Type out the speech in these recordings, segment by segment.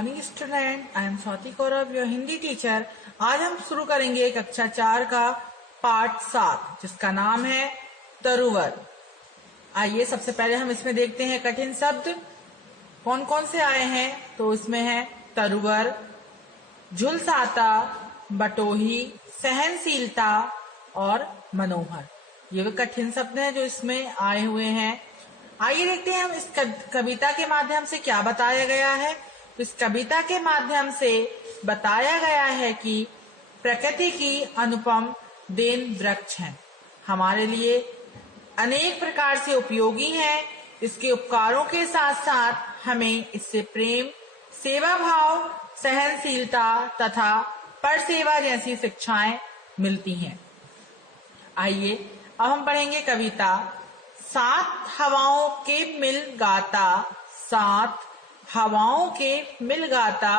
Morning student, I am Swati Kaurav, your Hindi teacher. आज हम शुरू करेंगे कक्षा 4 का पाठ 7 जिसका नाम है तरुवर। आइए सबसे पहले हम इसमें देखते हैं कठिन शब्द कौन कौन से आए हैं। तो इसमें है तरुवर, झुलसाता, बटोही, सहनशीलता और मनोहर। ये वे कठिन शब्द हैं जो इसमें आए हुए हैं। आइए देखते हैं हम इस कविता के माध्यम से क्या बताया गया है। तो इस कविता के माध्यम से बताया गया है कि प्रकृति की अनुपम देन वृक्ष है, हमारे लिए अनेक प्रकार से उपयोगी है। इसके उपकारों के साथ साथ हमें इससे प्रेम, सेवा भाव, सहनशीलता तथा परसेवा जैसी शिक्षाएं मिलती हैं। आइए अब हम पढ़ेंगे कविता। सात हवाओं के मिल गाता, सात हवाओं के मिल गाता,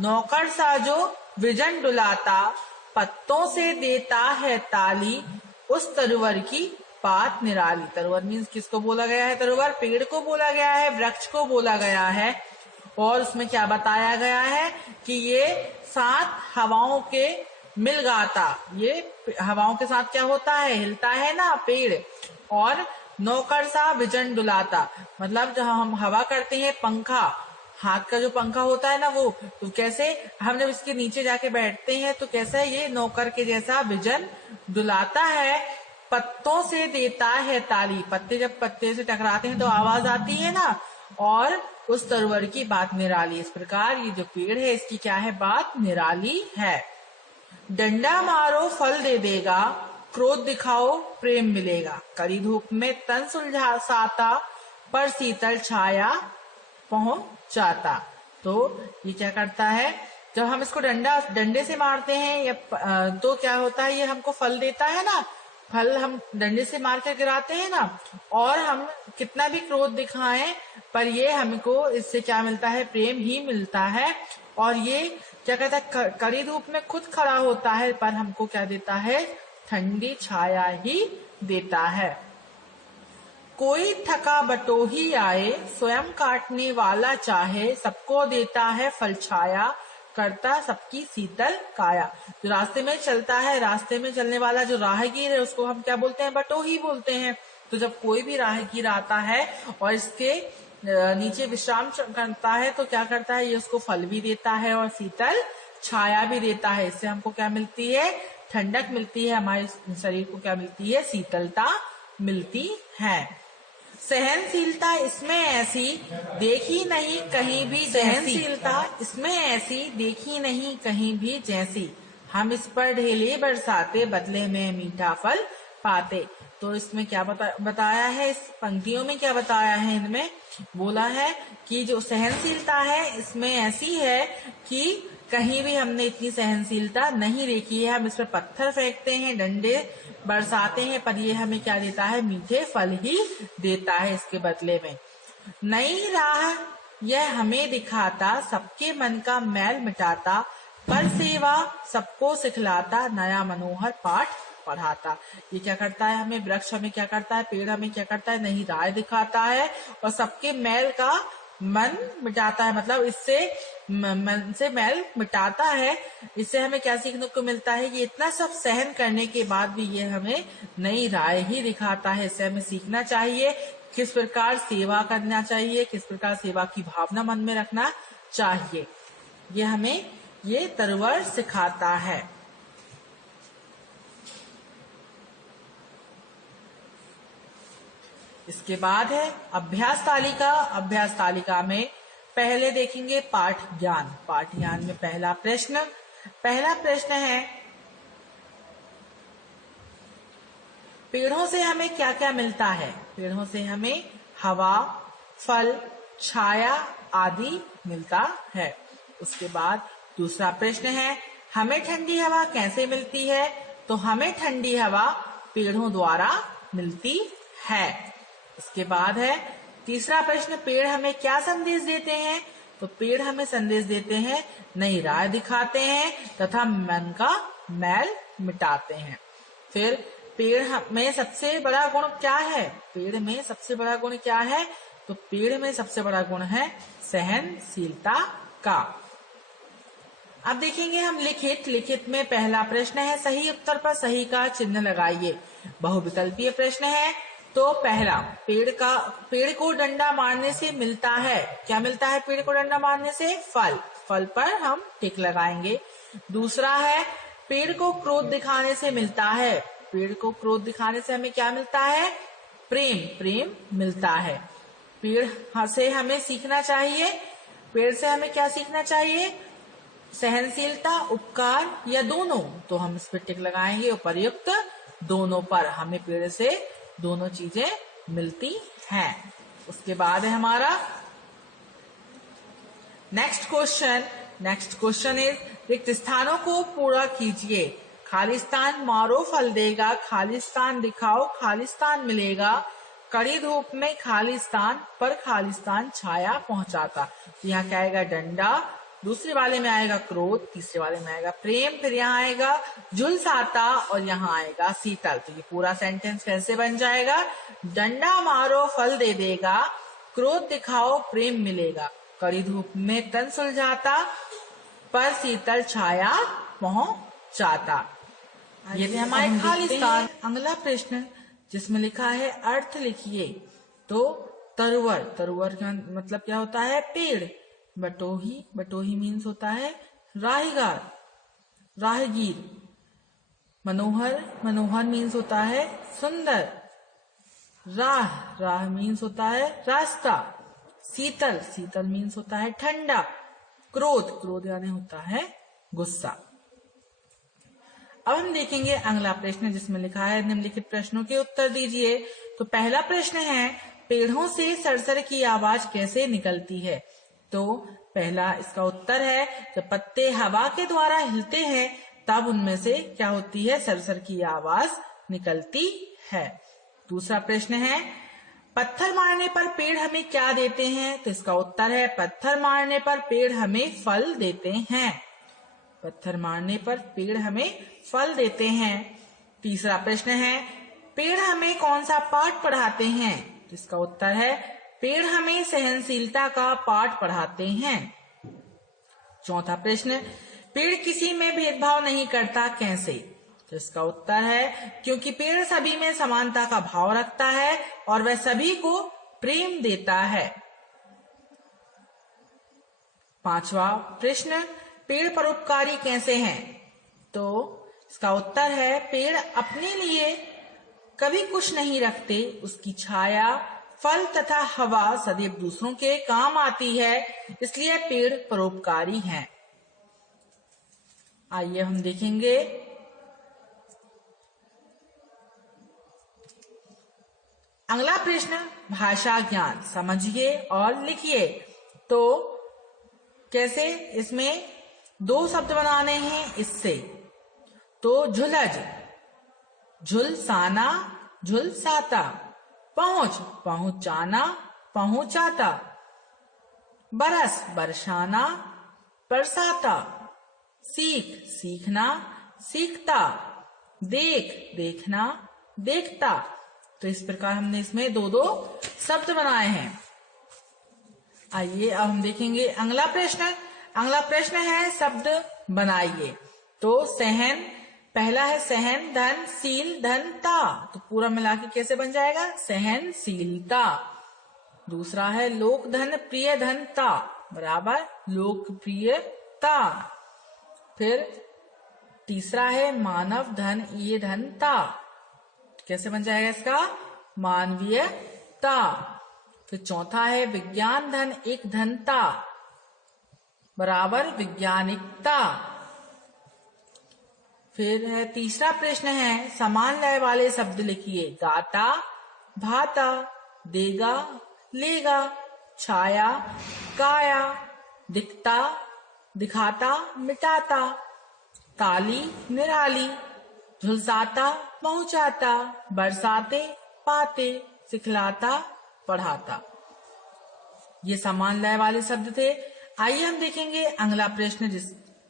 नौकर सा जो विजन डुलाता, पत्तों से देता है ताली, उस तरुवर की बात निराली। तरुवर मीन्स किसको बोला गया है? तरुवर पेड़ को बोला गया है, वृक्ष को बोला गया है। और उसमें क्या बताया गया है कि ये सात हवाओं के मिल गाता, ये हवाओं के साथ क्या होता है? हिलता है ना पेड़। और नौकर सा विजन डुलाता, मतलब जब हम हवा करते हैं, पंखा, हाथ का जो पंखा होता है ना वो, तो कैसे हम जब इसके नीचे जाके बैठते हैं तो कैसा है? ये नौकर के जैसा विजन डुलाता है। पत्तों से देता है ताली, पत्ते जब पत्ते से टकराते हैं तो आवाज आती है ना। और उस तरुवर की बात निराली। इस प्रकार ये जो पेड़ है इसकी क्या है? बात निराली है। डंडा मारो फल दे देगा, क्रोध दिखाओ प्रेम मिलेगा, कड़ी धूप में तन सुलझाता, पर शीतल छाया पहुंचाता। तो ये क्या करता है? जब हम इसको डंडे से मारते हैं या तो क्या होता है? ये हमको फल देता है ना, फल हम डंडे से मार कर गिराते हैं ना। और हम कितना भी क्रोध दिखाएं पर ये हमको इससे क्या मिलता है? प्रेम ही मिलता है। और ये क्या कहता है? कड़ी धूप में खुद खड़ा होता है पर हमको क्या देता है? ठंडी छाया ही देता है। कोई थका बटोही आए, स्वयं काटने वाला चाहे, सबको देता है फल छाया, करता सबकी शीतल काया। जो रास्ते में चलता है, रास्ते में चलने वाला जो राहगीर है उसको हम क्या बोलते हैं? बटोही बोलते हैं। तो जब कोई भी राहगीर आता है और इसके नीचे विश्राम करता है तो क्या करता है? ये उसको फल भी देता है और शीतल छाया भी देता है। इससे हमको क्या मिलती है? ठंडक मिलती है, हमारे शरीर को क्या मिलती है? शीतलता मिलती है। सहनशीलता इसमें ऐसी देखी नहीं कहीं भी, सहनशीलता इसमें ऐसी देखी नहीं कहीं भी जैसी, हम इस पर ढेले बरसाते, बदले में मीठा फल पाते। तो इसमें क्या बताया है? इस पंक्तियों में क्या बताया है? इनमें बोला है कि जो सहनशीलता है इसमें ऐसी है कि कहीं भी हमने इतनी सहनशीलता नहीं देखी है। हम इस पर पत्थर फेंकते हैं, डंडे बरसाते हैं, पर ये हमें क्या देता है? मीठे फल ही देता है इसके बदले में। नई राह यह हमें दिखाता, सबके मन का मैल मिटाता, पर सेवा सबको सिखलाता, नया मनोहर पाठ पढ़ाता। ये क्या करता है? हमें वृक्ष हमें क्या करता है? पेड़ हमें क्या करता है? नई राह दिखाता है और सबके मैल का मन मिटाता है, मतलब इससे मन से मैल मिटाता है। इससे हमें क्या सीखने को मिलता है? ये इतना सब सहन करने के बाद भी ये हमें नई राह ही दिखाता है। इससे हमें सीखना चाहिए किस प्रकार सेवा करना चाहिए, किस प्रकार सेवा की भावना मन में रखना चाहिए। ये हमें ये तरुवर सिखाता है। इसके बाद है अभ्यास तालिका। अभ्यास तालिका में पहले देखेंगे पाठ ज्ञान। पाठ ज्ञान में पहला प्रश्न है, पेड़ों से हमें क्या क्या मिलता है? पेड़ों से हमें हवा, फल, छाया आदि मिलता है। उसके बाद दूसरा प्रश्न है, हमें ठंडी हवा कैसे मिलती है? तो हमें ठंडी हवा पेड़ों द्वारा मिलती है। इसके बाद है तीसरा प्रश्न, पेड़ हमें क्या संदेश देते हैं? तो पेड़ हमें संदेश देते हैं, नई राह दिखाते हैं तथा मन का मैल मिटाते हैं। फिर पेड़ में सबसे बड़ा गुण क्या है? पेड़ में सबसे बड़ा गुण क्या है? तो पेड़ में सबसे बड़ा गुण है सहनशीलता का। अब देखेंगे हम लिखित। लिखित में पहला प्रश्न है, सही उत्तर पर सही का चिन्ह लगाइए। बहुविकल्पीय प्रश्न है। तो पहला, पेड़ को डंडा मारने से मिलता है, क्या मिलता है पेड़ को डंडा मारने से? फल। फल पर हम टिक लगाएंगे। दूसरा है, पेड़ को क्रोध दिखाने से मिलता है। पेड़ को क्रोध दिखाने से हमें क्या मिलता है? प्रेम। प्रेम मिलता है। पेड़ से हमें सीखना चाहिए, पेड़ से हमें क्या सीखना चाहिए? सहनशीलता, उपकार या दोनों? तो हम इस पर टिक लगाएंगे उपर्युक्त दोनों पर। हमें पेड़ से दोनों चीजें मिलती हैं। उसके बाद है हमारा next question. Next question is, रिक्त स्थानों को पूरा कीजिए। खालिस्तान मारो फल देगा, खालिस्तान दिखाओ खालिस्तान मिलेगा, कड़ी धूप में खालिस्तान पर खालिस्तान छाया पहुंचाता। तो यहाँ क्या आएगा? डंडा। दूसरे वाले में आएगा क्रोध, तीसरे वाले में आएगा प्रेम, फिर यहाँ आएगा झुलसाता और यहाँ आएगा शीतल। तो ये पूरा सेंटेंस कैसे बन जाएगा? डंडा मारो फल दे देगा, क्रोध दिखाओ प्रेम मिलेगा, कड़ी धूप में तन सुलझाता पर शीतल छाया पहुंचाता। ये थे हमारे खालिस्तान। अगला प्रश्न जिसमें लिखा है अर्थ लिखिए। तो तरुवर, तरुवर का मतलब क्या होता है? पेड़। बटोही, बटोही मीन्स होता है राहगीर, राहगीर। मनोहर, मनोहर मीन्स होता है सुंदर। राह, राह मीन्स होता है रास्ता। शीतल, शीतल मीन्स होता है ठंडा। क्रोध, क्रोध यानी होता है गुस्सा। अब हम देखेंगे अगला प्रश्न जिसमें लिखा है निम्नलिखित प्रश्नों के उत्तर दीजिए। तो पहला प्रश्न है, पेड़ों से सरसर की आवाज कैसे निकलती है? तो पहला इसका उत्तर है, जब पत्ते हवा के द्वारा हिलते हैं तब उनमें से क्या होती है? सरसर की आवाज निकलती है। दूसरा प्रश्न है, पत्थर मारने पर पेड़ हमें क्या देते हैं? तो इसका उत्तर है, पत्थर मारने पर पेड़ हमें फल देते हैं। पत्थर मारने पर पेड़ हमें फल देते हैं। तीसरा प्रश्न है, पेड़ हमें कौन सा पाठ पढ़ाते हैं? तो इसका उत्तर है, पेड़ हमें सहनशीलता का पाठ पढ़ाते हैं। चौथा प्रश्न, पेड़ किसी में भेदभाव नहीं करता, कैसे? तो इसका उत्तर है, क्योंकि पेड़ सभी में समानता का भाव रखता है और वह सभी को प्रेम देता है। पांचवा प्रश्न, पेड़ परोपकारी कैसे हैं? तो इसका उत्तर है, पेड़ अपने लिए कभी कुछ नहीं रखते, उसकी छाया, फल तथा हवा सदैव दूसरों के काम आती है, इसलिए पेड़ परोपकारी हैं। आइए हम देखेंगे अगला प्रश्न, भाषा ज्ञान समझिए और लिखिए। तो कैसे? इसमें दो शब्द बनाने हैं इससे। तो झुलज, झुलसाना, झुलसाता। पहुंच, पहुंचाना, पहुंचाता। बरस, बरसाना, बरसाता। सीख, सीखना, सीखता। देख, देखना, देखता। तो इस प्रकार हमने इसमें दो दो शब्द बनाए हैं। आइए अब हम देखेंगे अगला प्रश्न। अगला प्रश्न है, शब्द बनाइए। तो सहन, पहला है सहन, धन, शील, धनता। तो पूरा मिला के कैसे बन जाएगा? सहनशीलता। दूसरा है लोक धन, प्रिय धनता, बराबर लोकप्रियता। फिर तीसरा है मानव धन, ये धनता। कैसे बन जाएगा इसका? मानवीयता। फिर चौथा है विज्ञान धन, एक धनता, बराबर वैज्ञानिकता। फिर है तीसरा प्रश्न है, समान लय वाले शब्द लिखिए। गाता, भाता, देगा, लेगा, छाया, काया, दिखता, दिखाता, मिटाता। ताली, निराली, झुलसाता, पहुंचाता, बरसाते, पाते, सिखलाता, पढ़ाता। ये समान लय वाले शब्द थे। आइए हम देखेंगे अगला प्रश्न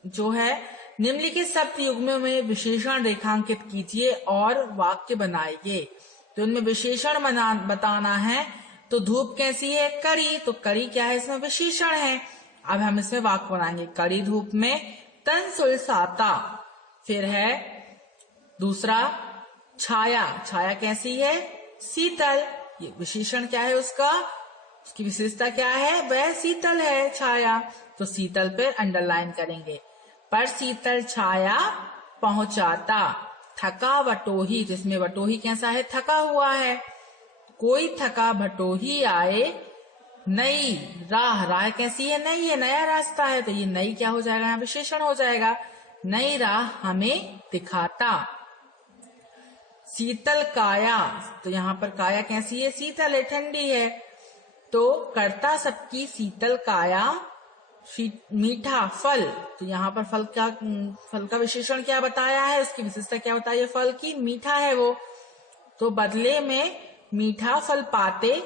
जो है, निम्नलिखित शब्द युग्मों में विशेषण रेखांकित कीजिए और वाक्य बनाइए। तो इनमें विशेषण बताना है। तो धूप कैसी है? कड़ी। तो कड़ी क्या है? इसमें विशेषण है। अब हम इसमें वाक्य बनाएंगे। कड़ी धूप में तनसुलसाता। फिर है दूसरा छाया। छाया कैसी है? शीतल। ये विशेषण क्या है उसका? उसकी विशेषता क्या है? वह शीतल है छाया। तो शीतल पे अंडरलाइन करेंगे। पर शीतल छाया पहुंचाता। थका वटोही, जिसमें वटोही कैसा है? थका हुआ है। कोई थका भटोही आए नई राह। राह कैसी है? नई है, नया रास्ता है। तो ये नई क्या हो जाएगा? यहाँ विशेषण हो जाएगा। नई राह हमें दिखाता। शीतल काया, तो यहाँ पर काया कैसी है? शीतल है, ठंडी है। तो करता सबकी शीतल काया मीठा फल। तो यहाँ पर फल का विशेषण क्या बताया है? उसकी विशेषता क्या बताई है? फल की मीठा है वो। तो बदले में मीठा फल पाते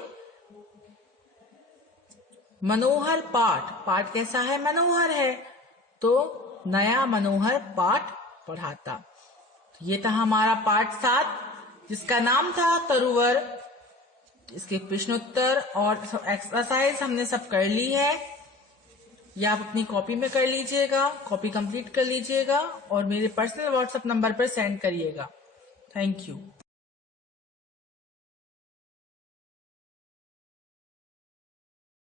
मनोहर पाठ। पाठ कैसा है? मनोहर है। तो नया मनोहर पाठ पढ़ाता। तो ये था हमारा पाठ 7, जिसका नाम था तरुवर। इसके प्रश्नोत्तर और एक्सरसाइज हमने सब कर ली है। या आप अपनी कॉपी में कर लीजिएगा, कॉपी कंप्लीट कर लीजिएगा और मेरे पर्सनल व्हाट्सएप नंबर पर सेंड करिएगा। Thank you.